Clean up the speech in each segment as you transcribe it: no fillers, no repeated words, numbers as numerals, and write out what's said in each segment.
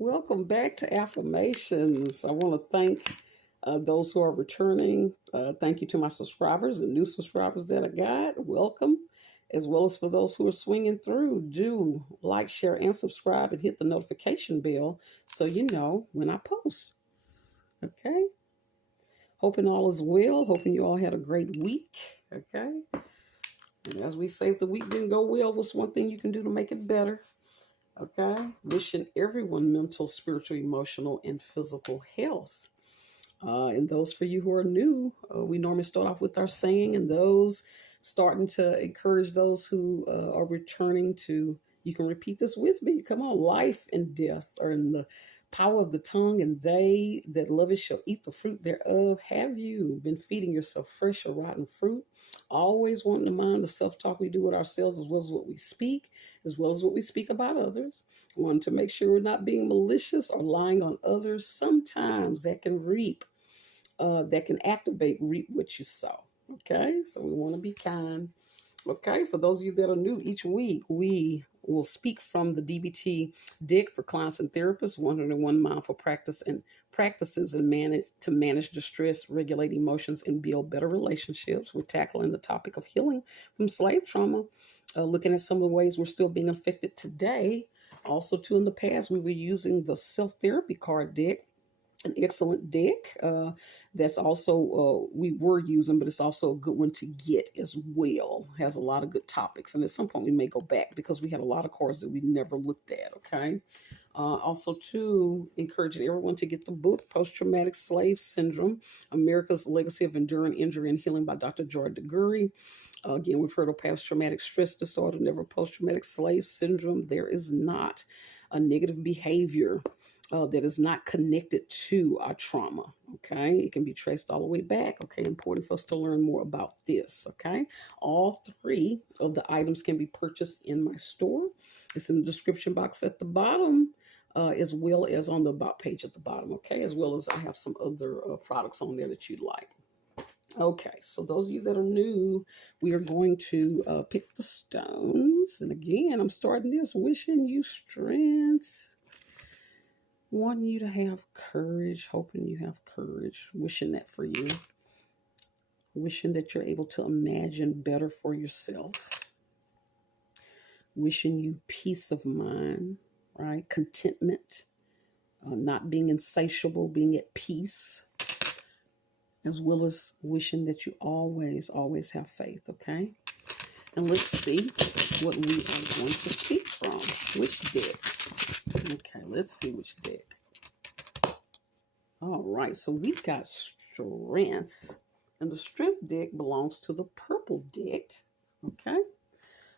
Welcome back to Affirmations. I want to thank those who are returning. Thank you to my subscribers and new subscribers that I got. Welcome. As well as for those who are swinging through, do like, share, and subscribe and hit the notification bell so you know when I post. Okay? Hoping all is well. Hoping you all had a great week. Okay? And as we say, if the week didn't go well, what's one thing you can do to make it better? Okay, wishing everyone mental, spiritual, emotional, and physical health. And those for you who are new, we normally start off with our saying, and those starting to encourage those who are returning to, you can repeat this with me. Come on, life and death are in the power of the tongue, and they that love it shall eat the fruit thereof. Have you been feeding yourself fresh or rotten fruit? Always wanting to mind the self-talk we do with ourselves as well as what we speak, as well as what we speak about others. Wanting to make sure we're not being malicious or lying on others. Sometimes that can reap what you sow. Okay, so we want to be kind. Okay, for those of you that are new, each week we will speak from the DBT deck for clients and therapists, 101 mindful practices and manage distress, regulate emotions, and build better relationships. We're tackling the topic of healing from slave trauma, looking at some of the ways we're still being affected today. Also, too, in the past, we were using the self-therapy card deck, an excellent deck. That's also we were using, but it's also a good one to get as well. Has a lot of good topics, and at some point we may go back because we had a lot of cards that we never looked at. Okay. Also, too, encouraging everyone to get the book Post-Traumatic Slave Syndrome: America's Legacy of Enduring Injury and Healing by Dr. Joy DeGury. Again, we've heard of post-traumatic stress disorder, never post-traumatic slave syndrome. There is not a negative behavior that is not connected to our trauma. Okay, it can be traced all the way back. Okay, important for us to learn more about this. Okay, all three of the items can be purchased in my store. It's in the description box at the bottom, as well as on the about page at the bottom. Okay, as well as I have some other products on there that you'd like. Okay, so those of you that are new, we are going to pick the stones. And again, I'm starting this wishing you strength. Wanting you to have courage, hoping you have courage, wishing that for you. Wishing that you're able to imagine better for yourself. Wishing you peace of mind, right? Contentment, not being insatiable, being at peace. As well as wishing that you always have faith, okay? And let's see what we are going to speak from. Which deck? Okay, let's see which deck. All right, so we've got strength. And the strength deck belongs to the purple deck. Okay,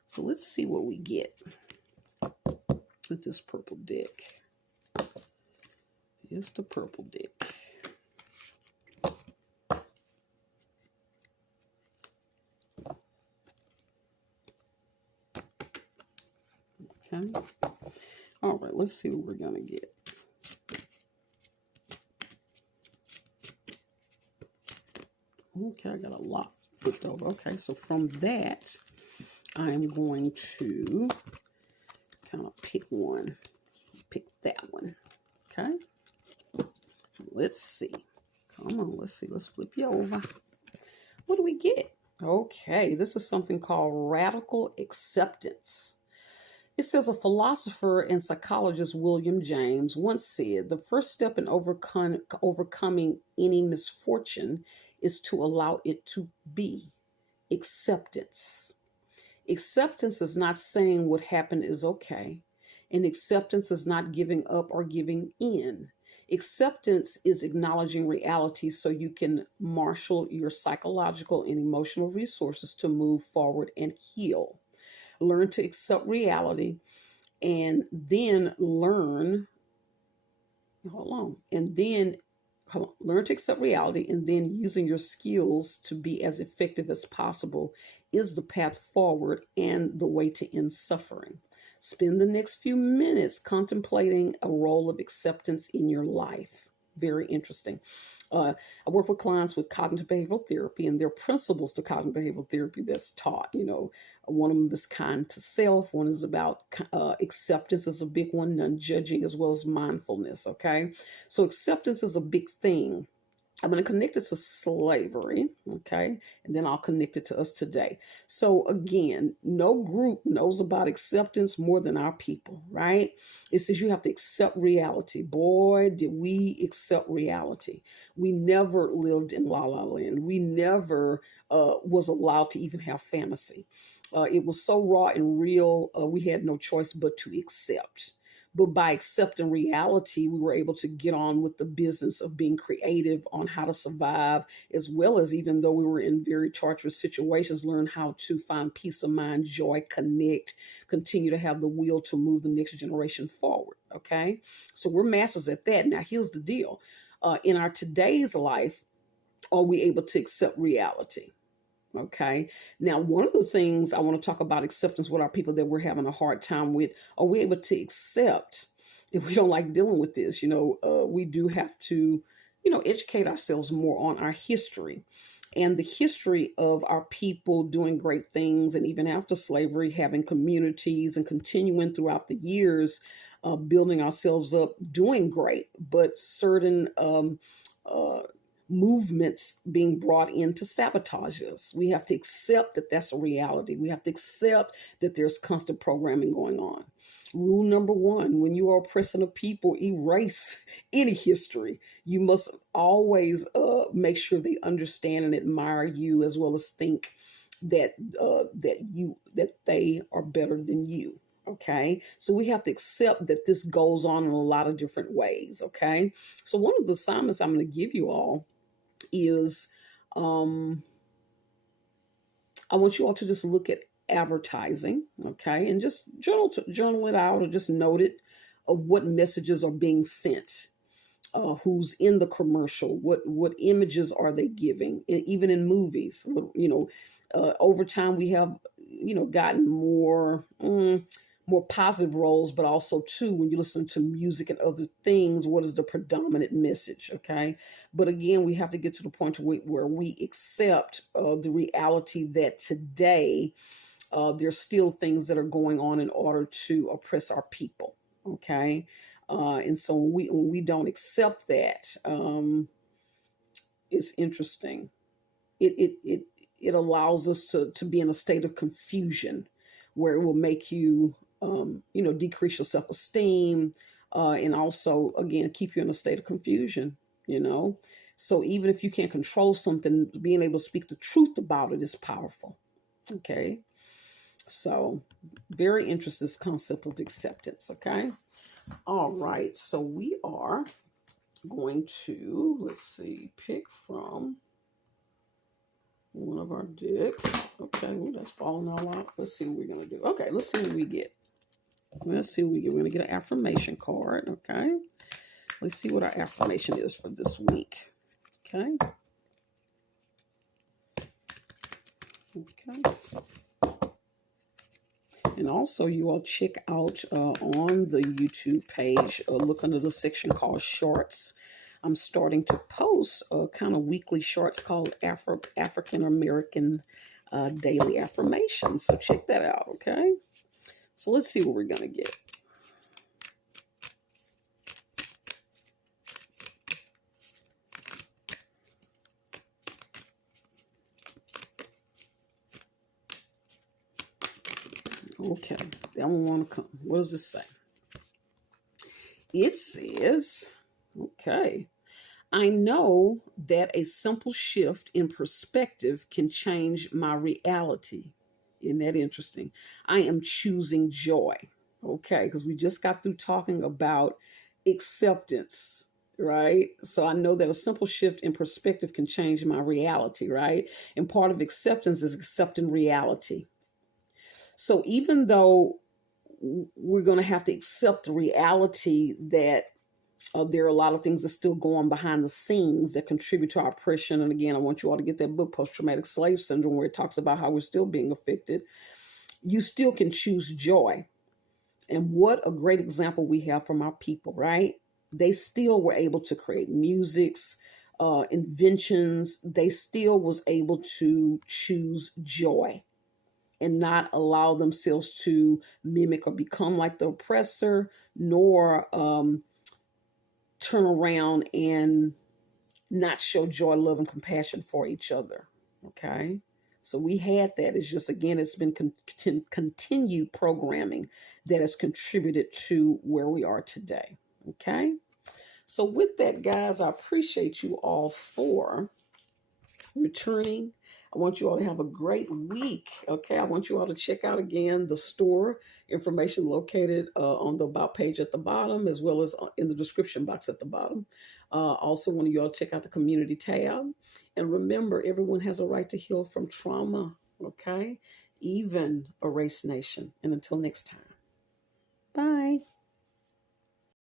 so let's see what we get with this purple deck. Here's the purple deck. Okay. All right, let's see what we're going to get. Okay, I got a lot flipped over. Okay, so from that, I'm going to kind of pick one. Pick that one. Okay. Let's see. Come on, let's see. Let's flip you over. What do we get? Okay, this is something called radical acceptance. It says a philosopher and psychologist, William James, once said, the first step in overcoming any misfortune is to allow it to be. Acceptance. Acceptance is not saying what happened is okay. And acceptance is not giving up or giving in. Acceptance is acknowledging reality so you can marshal your psychological and emotional resources to move forward and heal. Learn to accept reality and then learn to accept reality and then using your skills to be as effective as possible is the path forward and the way to end suffering. Spend the next few minutes contemplating a role of acceptance in your life. Very interesting. I work with clients with cognitive behavioral therapy, and there are principles to cognitive behavioral therapy that's taught. One of them is kind to self. One is about acceptance is a big one, non-judging, as well as mindfulness. Okay, so acceptance is a big thing. I'm going to connect it to slavery, okay, and then I'll connect it to us today. So again, no group knows about acceptance more than our people, right? It says you have to accept reality. Boy, did we accept reality. We never lived in La La Land. We never was allowed to even have fantasy. It was so raw and real, we had no choice but to accept. But by accepting reality, we were able to get on with the business of being creative on how to survive, as well as, even though we were in very torturous situations, learn how to find peace of mind, joy, connect, continue to have the will to move the next generation forward. Okay. So we're masters at that. Now, here's the deal. In our today's life, are we able to accept reality? Okay. Now, one of the things I want to talk about acceptance with our people that we're having a hard time with, are we able to accept if we don't like dealing with this? We do have to, educate ourselves more on our history and the history of our people doing great things. And even after slavery, having communities and continuing throughout the years, building ourselves up, doing great, but certain, movements being brought in to sabotage us. We have to accept that that's a reality. We have to accept that there's constant programming going on. Rule number one, when you are oppressing a people, erase any history. You must always make sure they understand and admire you, as well as think that that they are better than you. Okay, so we have to accept that this goes on in a lot of different ways. Okay, so one of the assignments I'm going to give you all is I want you all to just look at advertising, okay, and just journal it out, or just note it, of what messages are being sent, who's in the commercial, what images are they giving, and even in movies. Over time we have gotten more positive roles, but also too, when you listen to music and other things, what is the predominant message? Okay. But again, we have to get to the point where we accept the reality that today there's still things that are going on in order to oppress our people. Okay. And so when we don't accept that, it's interesting. It allows us to be in a state of confusion, where it will make you decrease your self-esteem, and also, again, keep you in a state of confusion. So even if you can't control something, being able to speak the truth about it is powerful. Okay. So very interesting, this concept of acceptance. Okay. All right. So we are going to, let's see, pick from one of our dicks. Okay, well, that's falling all out. Let's see what we're going to do. Okay, let's see what we get. Let's see what we get. We're going to get an affirmation card. Okay. Let's see what our affirmation is for this week. Okay. Okay. And also, you all check out on the YouTube page, look under the section called Shorts. I'm starting to post kind of weekly shorts called African American Daily Affirmations. So check that out, okay? So let's see what we're going to get. Okay, that one want to come. What does it say? It says, okay, I know that a simple shift in perspective can change my reality. Isn't that interesting? I am choosing joy. Okay, because we just got through talking about acceptance, right? So I know that a simple shift in perspective can change my reality, right? And part of acceptance is accepting reality. So even though we're going to have to accept the reality that there are a lot of things that still go on behind the scenes that contribute to our oppression. And again, I want you all to get that book, Post-Traumatic Slave Syndrome, where it talks about how we're still being affected. You still can choose joy. And what a great example we have from our people, right? they still were able to create musics, inventions. They still was able to choose joy and not allow themselves to mimic or become like the oppressor, nor turn around and not show joy, love, and compassion for each other. Okay. So we had that. It's just, again, it's been continued programming that has contributed to where we are today. Okay. So, with that, guys, I appreciate you all for returning. I want you all to have a great week. Okay. I want you all to check out again the store information located on the About page at the bottom, as well as in the description box at the bottom. Also, want you all to check out the community tab. And remember, everyone has a right to heal from trauma. Okay. Even a race nation. And until next time, bye.